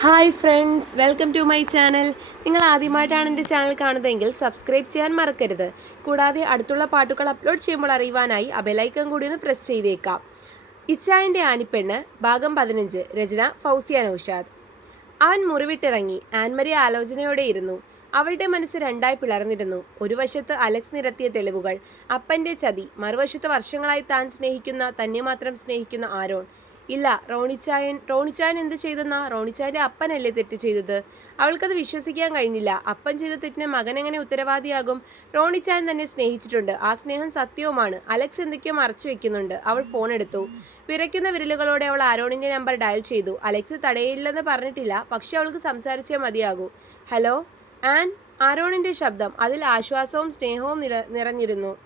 Hi friends welcome to my channel നിങ്ങൾ ആദ്യമായിട്ടാണ് എന്റെ ചാനൽ കാണുന്നതെങ്കിൽ സബ്സ്ക്രൈബ് ചെയ്യാൻ മറക്കരുത്. കൂടാതെ അടുത്തുള്ള പാട്ടുകൾ അപ്ലോഡ് ചെയ്യുമ്പോൾ അറിയുവാനായി ആ ബെലൈക്കൺ കൂടി ഒന്ന് പ്രസ് ചെയ്തേക്കാം. ഇച്ചായന്റെ ആനിപ്പെണ്ണ് ഭാഗം പതിനഞ്ച് രചന ഫൗസിയ നൌഷാദ്. അവൻ മുറിവിട്ടിറങ്ങി ആൻമരി ആലോചനയോടെ ഇരുന്നു. അവളുടെ മനസ്സ് രണ്ടായി പിളർന്നിരുന്നു. ഒരു വശത്ത് അലക്സ് നിരത്തിയ തെളിവുകൾ അപ്പന്റെ ചതി മറുവശത്ത് വർഷങ്ങളായി താൻ സ്നേഹിക്കുന്ന തന്നെ മാത്രം സ്നേഹിക്കുന്ന ആരോൺ. ഇല്ല റോണിച്ചായൻ റോണിച്ചായൻ എന്ത് ചെയ്തെന്നാ? റോണിച്ചായന്റെ അപ്പനല്ലേ തെറ്റ് ചെയ്തത്? അവൾക്കത് വിശ്വസിക്കാൻ കഴിഞ്ഞില്ല. അപ്പൻ ചെയ്ത തെറ്റിന് മകൻ എങ്ങനെ ഉത്തരവാദിയാകും? റോണിച്ചായൻ തന്നെ സ്നേഹിച്ചിട്ടുണ്ട്. ആ സ്നേഹം സത്യവുമാണ്. അലക്സ് എന്തൊക്കെയോ മറച്ചു വെക്കുന്നുണ്ട്. അവൾ ഫോൺ എടുത്തു. വിറയ്ക്കുന്ന വിരലുകളോടെ അവൾ ആരോണിന്റെ നമ്പർ ഡയൽ ചെയ്തു. അലക്സ് തടയില്ലെന്ന് പറഞ്ഞിട്ടില്ല. പക്ഷെ അവൾക്ക് സംസാരിച്ചേ മതിയാകൂ. ഹലോ? ആൻ ആരോണിന്റെ ശബ്ദം. അതിൽ ആശ്വാസവും സ്നേഹവും നിറഞ്ഞിരുന്നു.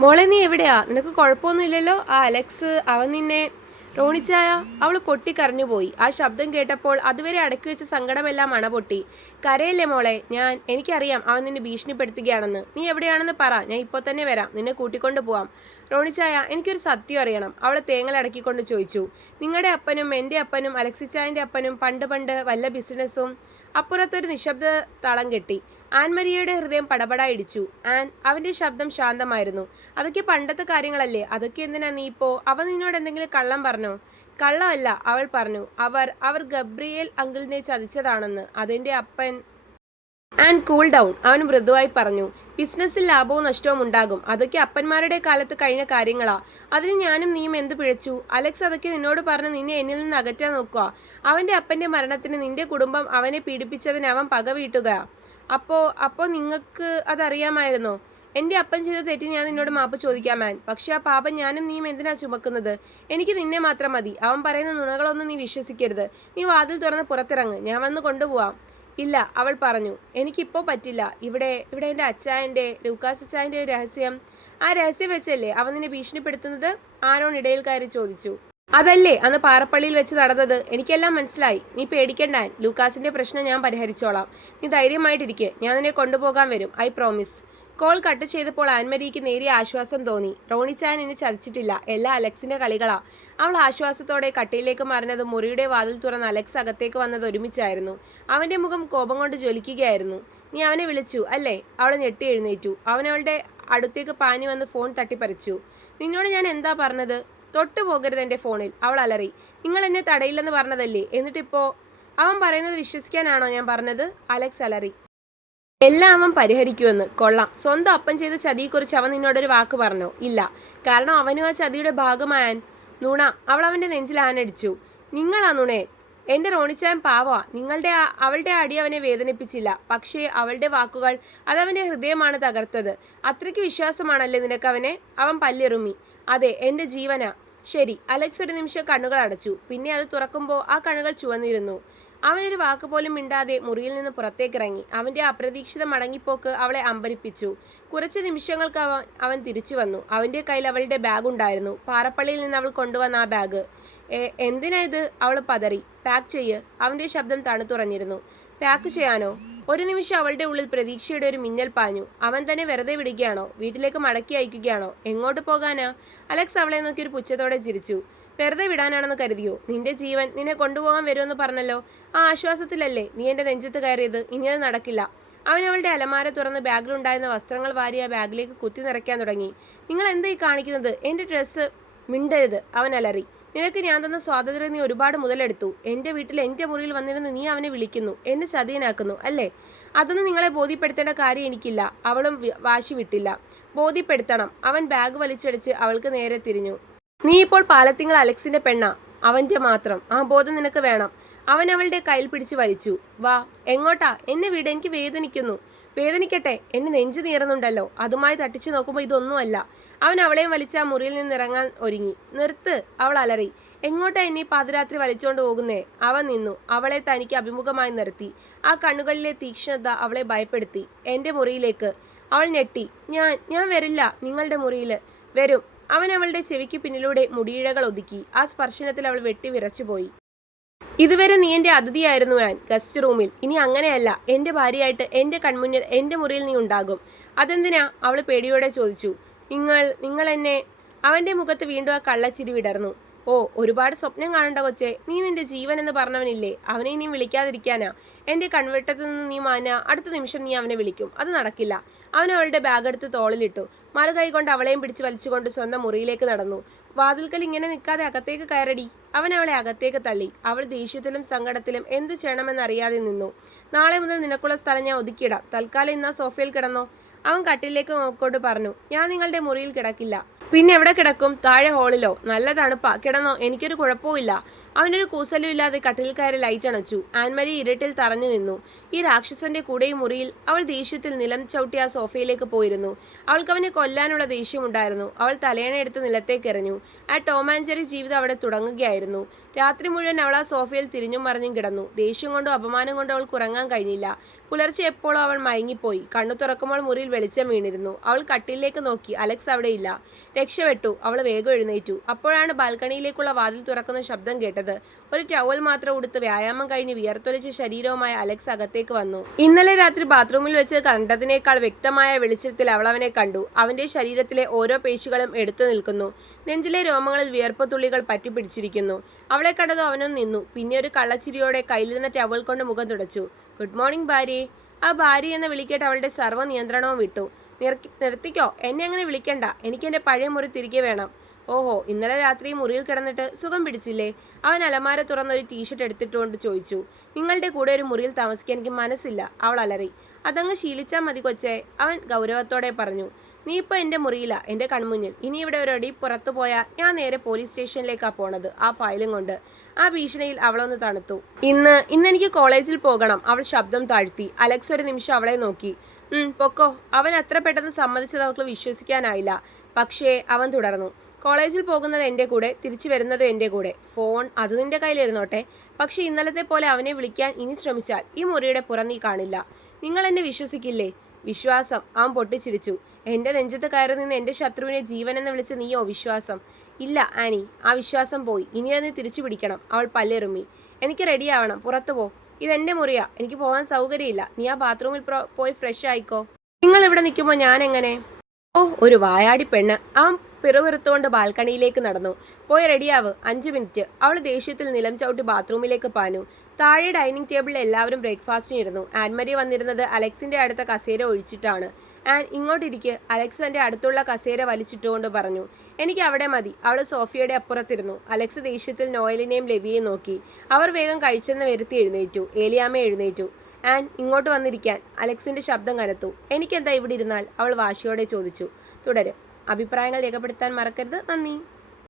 മോളെ നീ എവിടെയാ? നിനക്ക് കുഴപ്പമൊന്നുമില്ലല്ലോ? ആ അലക്സ് അവൻ നിന്നെ റോണിച്ചായ അവൾ പൊട്ടിക്കരഞ്ഞുപോയി ആ ശബ്ദം കേട്ടപ്പോൾ അതുവരെ അടക്കി വെച്ച സങ്കടമെല്ലാം അണപൊട്ടി കരയല്ലേ മോളെ? ഞാൻ എനിക്കറിയാം അവൻ നിന്നെ ഭീഷണിപ്പെടുത്തുകയാണെന്ന്. നീ എവിടെയാണെന്ന് പറ. ഞാൻ ഇപ്പോൾ തന്നെ വരാം. നിന്നെ കൂട്ടിക്കൊണ്ട് പോവാം. റോണിച്ചായ എനിക്കൊരു സത്യം അറിയണം. അവളെ തേങ്ങലടക്കിക്കൊണ്ട് ചോദിച്ചു. നിങ്ങളുടെ അപ്പനും എന്റെ അപ്പനും അലക്സിച്ചായന്റെ അപ്പനും പണ്ട് പണ്ട് വല്ല ബിസിനസ്സും അപ്പുറത്തൊരു നിശബ്ദ തളം കെട്ടി. ആൻമരിയയുടെ ഹൃദയം പടപട ഇടിച്ചു ആൻ അവന്റെ ശബ്ദം ശാന്തമായിരുന്നു. അതൊക്കെ പണ്ടത്തെ കാര്യങ്ങളല്ലേ? അതൊക്കെ എന്തിനാ നീ ഇപ്പോ? അവൻ നിന്നോട് എന്തെങ്കിലും കള്ളം പറഞ്ഞോ? കള്ളമല്ല അവൾ പറഞ്ഞു. അവർ അവർ ഗബ്രിയേൽ അങ്കിളിനെ ചതിച്ചതാണെന്ന്. അതിന്റെ അപ്പൻ. ആൻ കൂൾ ഡൗൺ അവൻ മൃദുവായി പറഞ്ഞു. ബിസിനസ്സിൽ ലാഭവും നഷ്ടവും ഉണ്ടാകും. അതൊക്കെ അപ്പന്മാരുടെ കാലത്ത് കഴിഞ്ഞ കാര്യങ്ങളാ. അതിന് ഞാനും നീയും എന്ത് പിഴച്ചു? അലക്സ് അതൊക്കെ നിന്നോട് പറഞ്ഞ് നിന്നെ എന്നിൽ നിന്ന് അകറ്റാൻ നോക്കുക അവന്റെ അപ്പന്റെ മരണത്തിന് നിന്റെ കുടുംബം അവനെ പീഡിപ്പിച്ചതിന് അവൻ പക വീട്ടുക അപ്പോ അപ്പോ നിങ്ങൾക്ക് അതറിയാമായിരുന്നോ? എന്റെ അപ്പൻ ചെയ്ത തെറ്റി ഞാൻ നിന്നോട് മാപ്പ് ചോദിക്കാം മാൻ പക്ഷെ ആ പാപം ഞാനും നീയും എന്തിനാ ചുമക്കുന്നത്? എനിക്ക് നിന്നെ മാത്രം മതി. അവൻ പറയുന്ന നുണകളൊന്നും നീ വിശ്വസിക്കരുത്. നീ വാതിൽ തുറന്ന് പുറത്തിറങ്ങ്. ഞാൻ വന്ന് കൊണ്ടുപോവാം. ഇല്ല അവൾ പറഞ്ഞു. എനിക്കിപ്പോൾ പറ്റില്ല. ഇവിടെ ഇവിടെ എന്റെ അച്ചായന്റെ ലൂക്കാസ് അച്ചായന്റെ രഹസ്യം. ആ രഹസ്യം വെച്ചല്ലേ അവൻ നിന്നെ ഭീഷണിപ്പെടുത്തുന്നത്? ആരോൺ ഇടയിൽ കയറി ചോദിച്ചു. അതല്ലേ അന്ന് പാറപ്പള്ളിയിൽ വെച്ച് നടന്നത്? എനിക്കെല്ലാം മനസ്സിലായി. നീ പേടിക്കണ്ട ലൂക്കാസിന്റെ പ്രശ്നം ഞാൻ പരിഹരിച്ചോളാം. നീ ധൈര്യമായിട്ടിരിക്കെ. ഞാൻ നിന്നെ കൊണ്ടുപോകാൻ വരും ഐ പ്രോമിസ് കോൾ കട്ട് ചെയ്തപ്പോൾ ആൻമരിക്ക് നേരിയ ആശ്വാസം തോന്നി. റോണിച്ചാൻ ഇനി ചതിച്ചിട്ടില്ല. എല്ലാ അലക്സിന്റെ കളികളാ. അവൾ ആശ്വാസത്തോടെ കട്ടിയിലേക്ക് മറിഞ്ഞത് മുറിയുടെ വാതിൽ തുറന്ന് അലക്സ് അകത്തേക്ക് വന്നത് ഒരുമിച്ചായിരുന്നു. അവന്റെ മുഖം കോപം കൊണ്ട് ജ്വലിക്കുകയായിരുന്നു. നീ അവനെ വിളിച്ചു അല്ലേ? അവൾ ഞെട്ടി എഴുന്നേറ്റു. അവനവളുടെ അടുത്തേക്ക് പാനി വന്ന് ഫോൺ തട്ടിപ്പറിച്ചു. നിന്നോട് ഞാൻ എന്താ പറഞ്ഞത്? തൊട്ടു പോകരുത് എന്റെ ഫോണിൽ. അവൾ അലറി. നിങ്ങൾ എന്നെ തടയില്ലെന്ന് പറഞ്ഞതല്ലേ? എന്നിട്ടിപ്പോ അവൻ പറയുന്നത് വിശ്വസിക്കാനാണോ ഞാൻ പറഞ്ഞത്? അലക്സ് അലറി. എല്ലാം അവൻ പരിഹരിക്കുമെന്ന്. കൊള്ളാം. സ്വന്തം അപ്പൻ ചെയ്ത ചതിയെക്കുറിച്ച് അവൻ നിന്നോടൊരു വാക്ക് പറഞ്ഞോ? ഇല്ല. കാരണം അവനും ആ ചതിയുടെ ഭാഗമായാൻ നുണ അവൾ അവന്റെ നെഞ്ചിൽ ആനടിച്ചു നിങ്ങളാ നുണേ. എന്റെ റോണിച്ചാൻ പാവാ നിങ്ങളുടെ അവളുടെ അടി അവനെ വേദനിപ്പിച്ചില്ല. പക്ഷേ അവളുടെ വാക്കുകൾ അതവന്റെ ഹൃദയമാണ് തകർത്തത്. അത്രയ്ക്ക് വിശ്വാസമാണല്ലേ നിനക്ക് അവനെ? അവൻ പല്ലിറുമി. അതെ എന്റെ ജീവന. ശരി അലക്സ് ഒരു നിമിഷം കണ്ണുകൾ അടച്ചു. പിന്നെ അത് തുറക്കുമ്പോൾ ആ കണ്ണുകൾ ചുവന്നിരുന്നു. അവനൊരു വാക്ക് പോലും മിണ്ടാതെ മുറിയിൽ നിന്ന് പുറത്തേക്കിറങ്ങി. അവന്റെ അപ്രതീക്ഷിത മടങ്ങിപ്പോക്ക് അവളെ അമ്പരിപ്പിച്ചു. കുറച്ച് നിമിഷങ്ങൾക്ക് അവൻ അവൻ തിരിച്ചു വന്നു. അവന്റെ കയ്യിൽ അവളുടെ ബാഗ് ഉണ്ടായിരുന്നു. പാറപ്പള്ളിയിൽ നിന്ന് അവൾ കൊണ്ടുവന്ന ആ ബാഗ് "എ, എന്തിനാ ഇത്? അവൾ പതറി. പാക്ക് ചെയ്യ്. അവന്റെ ശബ്ദം തണുത്തുറഞ്ഞിരുന്നു. പാക്ക് ചെയ്യാനോ? ഒരു നിമിഷം അവളുടെ ഉള്ളിൽ പ്രതീക്ഷയുടെ ഒരു മിന്നൽ പാഞ്ഞു. അവൻ തന്നെ വെറുതെ വിടുകയാണോ? വീട്ടിലേക്ക് മടക്കി അയക്കുകയാണോ? എങ്ങോട്ട് പോകാനാ? അലക്സ് അവളെ നോക്കി ഒരു പുച്ഛത്തോടെ ചിരിച്ചു. വെറുതെ വിടാനാണെന്ന് കരുതിയോ? നിന്റെ ജീവൻ നിന്നെ കൊണ്ടുപോകാൻ വരുമെന്ന് പറഞ്ഞല്ലോ. ആ ആശ്വാസത്തിലല്ലേ നീ എന്റെ നെഞ്ചത്ത് കയറിയത്? ഇനി അത് നടക്കില്ല. അവൻ അവളുടെ അലമാര തുറന്ന് ബാഗിലുണ്ടായിരുന്ന വസ്ത്രങ്ങൾ വാരി ആ ബാഗിലേക്ക് കുത്തി നിറയ്ക്കാൻ തുടങ്ങി. നിങ്ങൾ എന്തായി കാണിക്കുന്നത്? എന്റെ ഡ്രസ്സ് മിണ്ടരുത്. അവൻ അലറി. നിനക്ക് ഞാൻ തന്ന സ്വാതന്ത്ര്യം നീ ഒരുപാട് മുതലെടുത്തു. എന്റെ വീട്ടിൽ എന്റെ മുറിയിൽ വന്നിരുന്ന് നീ അവനെ വിളിക്കുന്നു. എന്നെ ചതിയനാക്കുന്നു അല്ലേ? അതൊന്നും നിങ്ങളെ ബോധ്യപ്പെടുത്തേണ്ട കാര്യം എനിക്കില്ല. അവളും വാശി വിട്ടില്ല. ബോധ്യപ്പെടുത്തണം. അവൻ ബാഗ് വലിച്ചടിച്ച് അവൾക്ക് നേരെ തിരിഞ്ഞു. നീ ഇപ്പോൾ പാലത്തിങ്ങൾ അലക്സിന്റെ പെണ്ണ. അവന്റെ മാത്രം. ആ ബോധം നിനക്ക് വേണം. അവൻ അവളുടെ കയ്യിൽ പിടിച്ച് വലിച്ചു. വാ എങ്ങോട്ടാ? എന്നെ വീട്. എനിക്ക് വേദനിക്കുന്നു. വേദനിക്കട്ടെ. എന്നെ നെഞ്ചു നീറുന്നുണ്ടല്ലോ. അതുമായി തട്ടിച്ചു നോക്കുമ്പോൾ ഇതൊന്നുമല്ല. അവൻ അവളെയും വലിച്ച ആ മുറിയിൽ നിന്ന് ഇറങ്ങാൻ ഒരുങ്ങി. നിർത്ത്. അവൾ അലറി. എങ്ങോട്ടാ എന്നെ പാതിരാത്രി വലിച്ചോണ്ട് പോകുന്നേ? അവൻ നിന്നു. അവളെ തനിക്ക് അഭിമുഖമായി നിർത്തി. ആ കണ്ണുകളിലെ തീക്ഷ്ണത അവളെ ഭയപ്പെടുത്തി. എന്റെ മുറിയിലേക്ക്. അവൾ ഞെട്ടി. ഞാൻ ഞാൻ വരില്ല. നിങ്ങളുടെ മുറിയിൽ വരും. അവൻ അവളുടെ ചെവിക്ക് പിന്നിലൂടെ മുടിയിഴകൾ ഒതുക്കി. ആ സ്പർശനത്തിൽ അവൾ വെട്ടി വിറച്ചുപോയി. ഇതുവരെ നീ എന്റെ അതിഥിയായിരുന്നു ഞാൻ ഗസ്റ്റ് റൂമിൽ. ഇനി അങ്ങനെയല്ല. എന്റെ ഭാര്യയായിട്ട് എന്റെ കൺമുന്നിൽ എന്റെ മുറിയിൽ നീ ഉണ്ടാകും. അതെന്തിനാ? അവൾ പേടിയോടെ ചോദിച്ചു. നിങ്ങൾ നിങ്ങൾ എന്നെ അവന്റെ മുഖത്ത് വീണ്ടും ആ കള്ളച്ചിരി വിടർന്നു. ഓ ഒരുപാട് സ്വപ്നം കാണണ്ട കൊച്ചെ. നീ നിന്റെ ജീവൻ എന്ന് പറഞ്ഞവനില്ലേ. അവനെ ഇനിയും വിളിക്കാതിരിക്കാനാ. എന്റെ കൺവെട്ടത്തു നിന്ന് നീ മാന. അടുത്ത നിമിഷം നീ അവനെ വിളിക്കും. അത് നടക്കില്ല. അവൻ അവളുടെ ബാഗ് എടുത്ത് തോളിലിട്ടു. മറു കൈ കൊണ്ട് അവളെയും പിടിച്ച് വലിച്ചുകൊണ്ട് സ്വന്തം മുറിയിലേക്ക് നടന്നു. വാതിൽക്കൽ ഇങ്ങനെ നിൽക്കാതെ അകത്തേക്ക് കയറടി. അവൻ അവളെ അകത്തേക്ക് തള്ളി. അവൾ ദേഷ്യത്തിലും സങ്കടത്തിലും എന്ത് ചെയ്യണമെന്നറിയാതെ നിന്നു. നാളെ മുതൽ നിനക്കുള്ള സ്ഥലം ഞാൻ ഒതുക്കിയിടാം. തൽക്കാലം ഇന്ന് ആ സോഫയിൽ കിടന്നോ. അവൻ കട്ടിലേക്ക് നോക്കിക്കൊണ്ട് പറഞ്ഞു ഞാൻ നിങ്ങളുടെ മുറിയിൽ കിടക്കില്ല. പിന്നെ എവിടെ കിടക്കും? താഴെ ഹാളിലോ നല്ല തണുപ്പാ. കിടന്നോ? എനിക്കൊരു കുഴപ്പവുമില്ല. അവനൊരു കൂസലും ഇല്ലാതെ കട്ടിൽ കയറി ലൈറ്റ് അണച്ചു. ആൻമരി ഇരുട്ടിൽ തറഞ്ഞു നിന്നു. ഈ രാക്ഷസന്റെ കൂടെ മുറിയിൽ അവൾ ദേഷ്യത്തിൽ നിലം ചവിട്ടി ആ സോഫയിലേക്ക് പോയിരുന്നു. അവൾക്ക് അവനെ കൊല്ലാനുള്ള ദേഷ്യമുണ്ടായിരുന്നു അവൾ തലേണ എടുത്ത് നിലത്തേക്ക് എറിഞ്ഞു. ആ ടോമാഞ്ചറി ജീവിതം അവിടെ തുടങ്ങുകയായിരുന്നു. രാത്രി മുഴുവൻ അവൾ ആ സോഫയിൽ തിരിഞ്ഞും മറിഞ്ഞും കിടന്നു. ദേഷ്യം കൊണ്ടോ അപമാനം കൊണ്ടോ അവൾക്ക് ഉറങ്ങാൻ കഴിഞ്ഞില്ല. പുലർച്ചെ എപ്പോഴോ അവൾ മയങ്ങിപ്പോയി. കണ്ണു തുറക്കുമ്പോൾ മുറിയിൽ വെളിച്ചം വീണിരുന്നു. അവൾ കട്ടിലേക്ക് നോക്കി. അലക്സ് അവിടെയില്ല രക്ഷപ്പെട്ടു അവൾ വേഗം എഴുന്നേറ്റു. അപ്പോഴാണ് ബാൽക്കണിയിലേക്കുള്ള വാതിൽ തുറക്കുന്ന ശബ്ദം കേട്ടത്. ഒരു ടവൽ മാത്രം ഉടുത്ത് വ്യായാമം കഴിഞ്ഞ് വിയർത്തൊലിച്ച ശരീരവുമായി അലക്സ് അകത്തേക്ക് വന്നു. ഇന്നലെ രാത്രി ബാത്റൂമിൽ വെച്ച് കണ്ടതിനേക്കാൾ വ്യക്തമായ വെളിച്ചത്തിൽ അവൾ അവനെ കണ്ടു. അവന്റെ ശരീരത്തിലെ ഓരോ പേശികളും എടുത്തു നിൽക്കുന്നു. നെഞ്ചിലെ രോമങ്ങളിൽ വിയർപ്പ് തുള്ളികൾ പറ്റിപ്പിടിച്ചിരിക്കുന്നു. അവളെ കണ്ടതോ അവനും നിന്നു. പിന്നെ ഒരു കള്ളച്ചിരിയോടെ കയ്യിലിരുന്ന ടവൽ കൊണ്ട് മുഖം തുടച്ചു. ഗുഡ് മോർണിംഗ് ഭാര്യ. ആ ഭാര്യ എന്ന് വിളിക്കേട്ട് അവളുടെ സർവ നിയന്ത്രണവും വിട്ടു. നിർ- നിർത്തിക്കോ. എന്നെ അങ്ങനെ വിളിക്കണ്ട. എനിക്ക് എന്റെ പഴയ മുറി തിരികെ വേണം. ഓഹോ ഇന്നലെ രാത്രി മുറിയിൽ കിടന്നിട്ട് സുഖം പിടിച്ചില്ലേ? അവൻ അലമാര തുറന്നൊരു ടീഷർട്ട് എടുത്തിട്ടുകൊണ്ട് ചോദിച്ചു. നിങ്ങളുടെ കൂടെ ഒരു മുറിയിൽ താമസിക്കാൻ എനിക്ക് മനസ്സില്ല. അവൾ അലറി. അതങ്ങ് ശീലിച്ചാൽ മതി കൊച്ചേ. അവൻ ഗൗരവത്തോടെ പറഞ്ഞു. നീ ഇപ്പോൾ എന്റെ മുറിയില്ല എന്റെ കൺമുന്നിൽ. ഇനി ഇവിടെ ഒരു അടി പുറത്തു പോയാൽ ഞാൻ നേരെ പോലീസ് സ്റ്റേഷനിലേക്കാണ് പോണത് ആ ഫയലും കൊണ്ട്. ആ ഭീഷണിയിൽ അവളൊന്ന് തണുത്തു. ഇന്ന് ഇന്ന് എനിക്ക് കോളേജിൽ പോകണം. അവൾ ശബ്ദം താഴ്ത്തി. അലക്സ് ഒരു നിമിഷം അവളെ നോക്കി. പൊക്കോ. അവൻ അത്ര പെട്ടെന്ന് സമ്മതിച്ചത് അവൾക്ക് വിശ്വസിക്കാനായില്ല. പക്ഷേ അവൻ തുടർന്നു. കോളേജിൽ പോകുന്നത് എന്റെ കൂടെ തിരിച്ചു വരുന്നതും എന്റെ കൂടെ. ഫോൺ അത് നിന്റെ കയ്യിലിരുന്നോട്ടെ. പക്ഷേ ഇന്നലത്തെ പോലെ അവനെ വിളിക്കാൻ ഇനി ശ്രമിച്ചാൽ ഈ മുറിയുടെ പുറം നീ കാണില്ല. നിങ്ങൾ എന്നെ വിശ്വസിക്കില്ലേ? വിശ്വാസം. അവൻ പൊട്ടിച്ചിരിച്ചു. എന്റെ നെഞ്ചത്ത് കയറി നിന്ന് എന്റെ ശത്രുവിനെ ജീവൻ എന്ന് വിളിച്ച് നീയോ വിശ്വാസം? ഇല്ല ആനി. ആ വിശ്വാസം പോയി. ഇനി അതിനെ തിരിച്ചു പിടിക്കണം. അവൾ പല്ലെറുമ്മി എനിക്ക് റെഡിയാവണം പുറത്തു പോ. ഇതെന്റെ മുറിയാ. എനിക്ക് പോകാൻ സൗകര്യമില്ല. നീ ആ ബാത്റൂമിൽ പോയി ഫ്രഷ് ആയിക്കോ. നിങ്ങൾ ഇവിടെ നിൽക്കുമ്പോൾ ഞാൻ എങ്ങനെ ഓ ഒരു വായാടി പെണ്ണ്. അവൻ പിറുപിറുത്തുകൊണ്ട് ബാൽക്കണിയിലേക്ക് നടന്നു. പോയി റെഡിയാവ് അഞ്ച് മിനിറ്റ് അവൾ ദേഷ്യത്തിൽ നിലം ചവിട്ടി ബാത്റൂമിലേക്ക് പാനു താഴെ ഡൈനിങ് ടേബിളിൽ എല്ലാവരും ബ്രേക്ക്ഫാസ്റ്റിനിരുന്നു ആൻമരി വന്നിരുന്നത് അലക്സിന്റെ അടുത്ത കസേര ഒഴിച്ചിട്ടാണ്. ആൻ ഇങ്ങോട്ടിരിക്ക് അലക്സ് തന്റെ അടുത്തുള്ള കസേര വലിച്ചിട്ടുകൊണ്ട് പറഞ്ഞു എനിക്ക് അവിടെ മതി. അവൾ സോഫിയയുടെ അപ്പുറത്തിരുന്നു. അലക്സ് ദേഷ്യത്തിൽ നോയലിനെയും ലെവിയെയും നോക്കി. അവർ വേഗം കഴിച്ചെന്ന് വരുത്തി എഴുന്നേറ്റു. ഏലിയാമ്മ എഴുന്നേറ്റു. ആൻ ഇങ്ങോട്ട് വന്നിരിക്കാൻ. അലക്സിന്റെ ശബ്ദം കനത്തു. എനിക്കെന്താ ഇവിടെ ഇരുന്നാൽ? അവൾ വാശിയോടെ ചോദിച്ചു. തുടരും. അഭിപ്രായങ്ങൾ രേഖപ്പെടുത്താൻ മറക്കരുത്. നന്ദി.